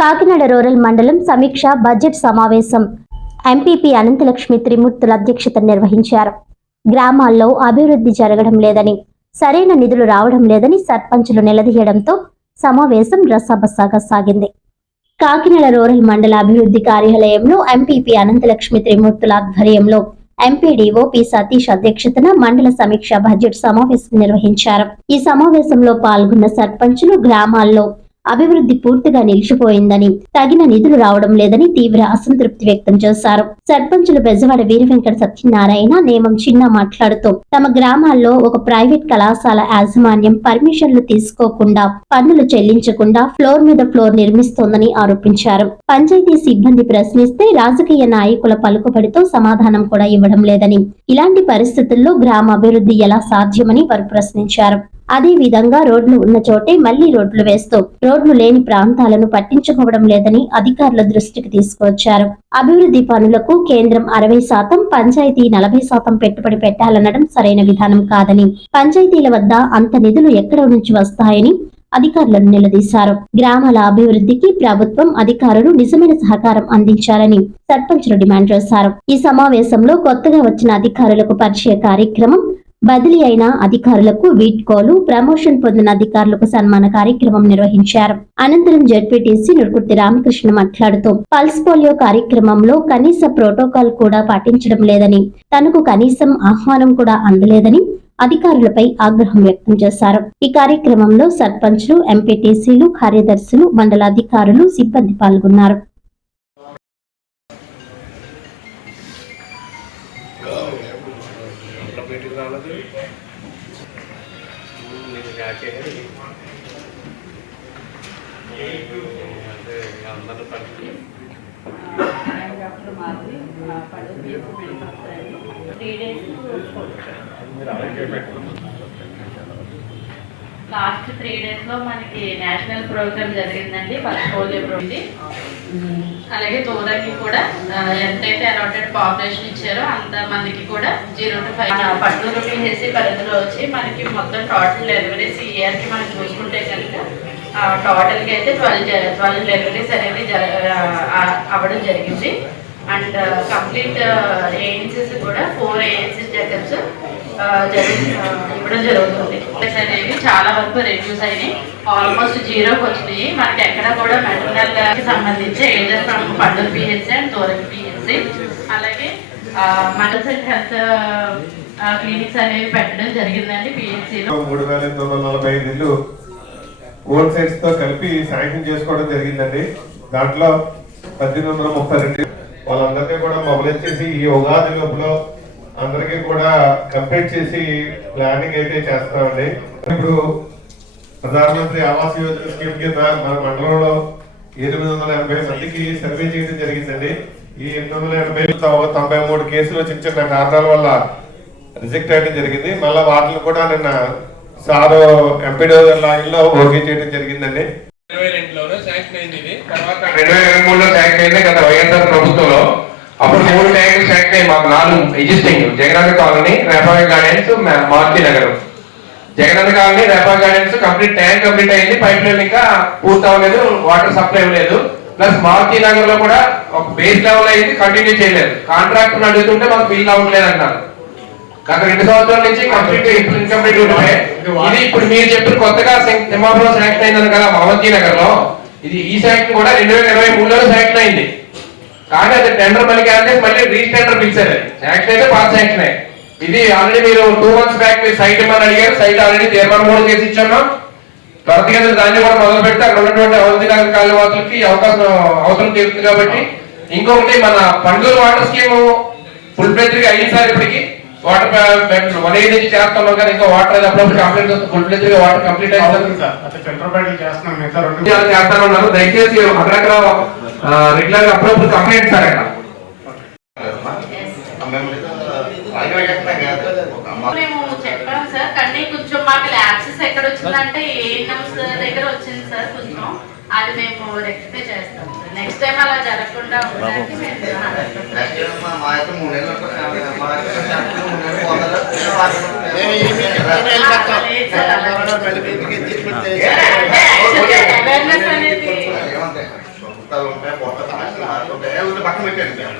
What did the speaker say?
Kakinada rural మండలం సమీక్ష budget సమావేశం. ఎంపీపీ అనంతలక్ష్మి త్రిమూర్తుల అధ్యక్షతను నిర్వహించారు. గ్రామాల్లో అభివృద్ధి జరగడం లేదని సరైన నిధులు రావడం లేదని సర్పంచులు నిలదీయడంతో సమావేశం రసాబసాగా సాగింది. కాకినాడ రూరల్ మండల అభివృద్ధి కార్యాలయంలో ఎంపీపీ అనంతలక్ష్మి త్రిమూర్తుల ఆధ్వర్యంలో ఎంపీడీఓ పి సతీష్ అధ్యక్షతన మండల సమీక్ష బడ్జెట్ సమావేశం నిర్వహించారు. ఈ సమావేశంలో పాల్గొన్న సర్పంచులు గ్రామాల్లో అభివృద్ధి పూర్తిగా నిలిచిపోయిందని తగిన నిధులు రావడం లేదని తీవ్ర అసంతృప్తి వ్యక్తం చేశారు. సర్పంచులు బెజవాడ వీర వెంకట సత్యనారాయణ నేమం చిన్న మాట్లాడుతూ తమ గ్రామాల్లో ఒక ప్రైవేట్ కళాశాల యాజమాన్యం పర్మిషన్లు తీసుకోకుండా పన్నులు చెల్లించకుండా ఫ్లోర్ మీద ఫ్లోర్ నిర్మిస్తోందని ఆరోపించారు. పంచాయతీ సిబ్బంది ప్రశ్నిస్తే రాజకీయ నాయకుల పలుకుబడితో సమాధానం కూడా ఇవ్వడం లేదని ఇలాంటి పరిస్థితుల్లో గ్రామ అభివృద్ధి ఎలా సాధ్యమని వారు ప్రశ్నించారు. అదే విధంగా రోడ్లు ఉన్న చోటే మళ్ళీ రోడ్లు వేస్తూ రోడ్లు లేని ప్రాంతాలను పట్టించుకోవడం లేదని అధికారుల దృష్టికి తీసుకువచ్చారు. అభివృద్ధి పనులకు కేంద్రం అరవై శాతం పంచాయతీ నలభై శాతం పెట్టుబడి పెట్టాలనడం సరైన విధానం కాదని పంచాయతీల వద్ద అంత నిధులు ఎక్కడ నుంచి వస్తాయని అధికారులను నిలదీశారు. గ్రామాల అభివృద్ధికి ప్రభుత్వం అధికారులు నిజమైన సహకారం అందించాలని సర్పంచ్లు డిమాండ్ చేశారు. ఈ సమావేశంలో కొత్తగా వచ్చిన అధికారులకు పరిచయ కార్యక్రమం బదిలీ అయిన అధికారులకు వీడ్కోలు ప్రమోషన్ పొందిన అధికారులకు సన్మాన కార్యక్రమం నిర్వహించారు. అనంతరం జడ్పీటీసీ నుర్కుర్తి రామకృష్ణ మాట్లాడుతూ పల్స్ పోలియో కార్యక్రమంలో కనీస ప్రోటోకాల్ కూడా పాటించడం లేదని తనకు కనీసం ఆహ్వానం కూడా అందలేదని అధికారులపై ఆగ్రహం వ్యక్తం చేశారు. ఈ కార్యక్రమంలో సర్పంచ్లు ఎంపీటీసీలు కార్యదర్శులు మండలాధికారులు సిబ్బంది పాల్గొన్నారు. నేను అందరూ పట్టి త్రీ డేస్ లాస్ట్ త్రీ డేస్లో మనకి నేషనల్ ప్రోగ్రామ్ జరిగిందండి ఫస్ట్ పోలియో ప్రోగ్రామ్. అలాగే దూరానికి కూడా ఎంతైతే అలాటెడ్ పాపులేషన్ ఇచ్చారో అంత మందికి కూడా జీరో టు ఫైవ్. పట్టు చేసి పరిధిలో వచ్చి మనకి మొత్తం టోటల్ డెలివరీస్ ఈ ఇయర్కి మనం చూసుకుంటే కనుక టోటల్గా అయితే ట్వెల్వ్ ట్వెల్వ్ డెలివరీస్ అనేది అవ్వడం జరిగింది. అండ్ కంప్లీట్ ఏఎన్సీస్ కూడా ఫోర్ ఏఎన్సీ చెకప్స్ ఇవ్వడం జరుగుతుంది. అనేవి చాలా వరకు రెడ్యూస్ అయినాయి. ఆల్మోస్ట్ జీరోకి వచ్చినాయి. మనకి ఎక్కడ కూడా మెటర్నల్కి సంబంధించి ఏదర్ ఫ్రమ్ పండుగ పిహెచ్సి అండ్ దూరం పిహెచ్సి అలాగే మండల్ హెల్త్ క్లినిక్స్ అనేవి పెట్టడం జరిగిందండి పిహెచ్సిలో మూడు వేల ఎనిమిది వందల నలభై ఐదు ఇల్లు ఓల్డ్ సైట్స్తో కలిపి శాంక్షన్ చేసుకోవడం జరిగిందండి. దాంట్లో పద్దెనిమిది వందల ముప్పై రెండు. వాళ్ళందరినీ కూడా మొబైల్ చేసి ఈ ఉగాది లోపల అందరికీ కూడా కంప్లీట్ చేసి ప్లానింగ్ అయితే చేస్తామండి. ఇప్పుడు ప్రధానమంత్రి ఆవాస్ యోజన స్కీమ్ కింద మన మండలంలో ఎనిమిది వందల ఎనభై మందికి సర్వే చేయడం జరిగిందండి. ఈ ఎనిమిది వందల ఎనభై తొంభై మూడు కేసులు చిన్న చిన్న కారణాల వల్ల రిజెక్ట్ అయ్యడం జరిగింది. మళ్ళీ వాటిని కూడా నిన్న సారు ఎంపీడీ లైన్లో ఓకే చేయడం జరిగిందండి. రెండు వేల ఇరవై మూడులో శాంక్షన్ అయింది. గత వైఎస్ఆర్ ప్రభుత్వంలో అప్పుడు మూడు ట్యాంకులు శాంక్షన్ అయ్యి మాకు నాలుగు ఎగ్జిస్టింగ్ జగనన్న కాలనీ రేపాయి గార్డెన్స్ మార్చి నగర్. జగనన్న కాలనీ రేపాయి గార్డెన్స్ కంప్లీట్ ట్యాంక్ కంప్లీట్ అయింది. పైప్ లైన్ ఇంకా పూర్తి అవ్వలేదు వాటర్ సప్లై ఇవ్వలేదు. ప్లస్ మార్చి నగర్లో కూడా ఒక బేస్ లెవెల్ అయింది కంటిన్యూ చేయలేదు. కాంట్రాక్టర్ అడుగుతుంటే మాకు బిల్ అవ్వట్లేదు అంటారు గత రెండు సంవత్సరాల నుంచి కంప్లీట్ ఇప్పుడు ఇన్కంప్లీట్ ఉంటే ఇది ఇప్పుడు మీరు చెప్పిన కొత్తగా తిమ్మాపురం శాంక్షన్ అయింది కదా భగవతీ నగర్లో ఇది ఈ శాంక్షన్ కూడా రెండు వేల ఇరవై మూడులో శాంక్షన్ అయింది. కానీ అది టెండర్ మళ్ళీ క్యాన్సిల్ మళ్ళీ రీటెండర్ పిలిచారు శాంక్షన్ అయితే పాస్ శాంక్షన్ అయ్యి ఇది ఆల్రెడీ మీరు టూ మంత్స్ బ్యాక్ మీరు సైట్ ఇమ్మని అడిగారు? సైట్ ఆల్రెడీ తీర్మానం కూడా చేసి ఇచ్చాము త్వరగా దాన్ని కూడా మొదలు పెడితే అక్కడ ఉన్నటువంటి అవధి కాలువాతులకి అవకాశం అవసరం తీరుతుంది కాబట్టి ఇంకొకటి మన పండుగ వాటర్ స్కీమ్ ఫుల్ ఫ్లెజ్గా అయ్యింది సార్ ఇప్పటికి. వాటర్ వన్ ఎయిట్ నుంచి చేస్తున్నాం కానీ ఇంకా వాటర్ అది అప్పుడప్పుడు కంప్లీట్ ఫుల్ ఫ్లెజ్గా వాటర్ కంప్లీట్ అయింది చేస్తాను దయచేసి అక్కడక్కడ రెగ్యులర్గా అప్పుడప్పుడు కంప్లైంట్ సార్ అక్కడ మేము చెప్పాం సార్ కానీ కొంచెం మాకు ల్యాబ్సెస్ ఎక్కడ వచ్చిందంటే ఏఎన్ఎంస్ దగ్గర వచ్చింది సార్ కొంచెం అది మేము రెక్టిఫై చేస్తాం సార్ నెక్స్ట్ టైం అలా జరగకుండా ఉండడానికి కొత్త సమస్యలు మారుతుంటాయి పక్కన పెట్టాను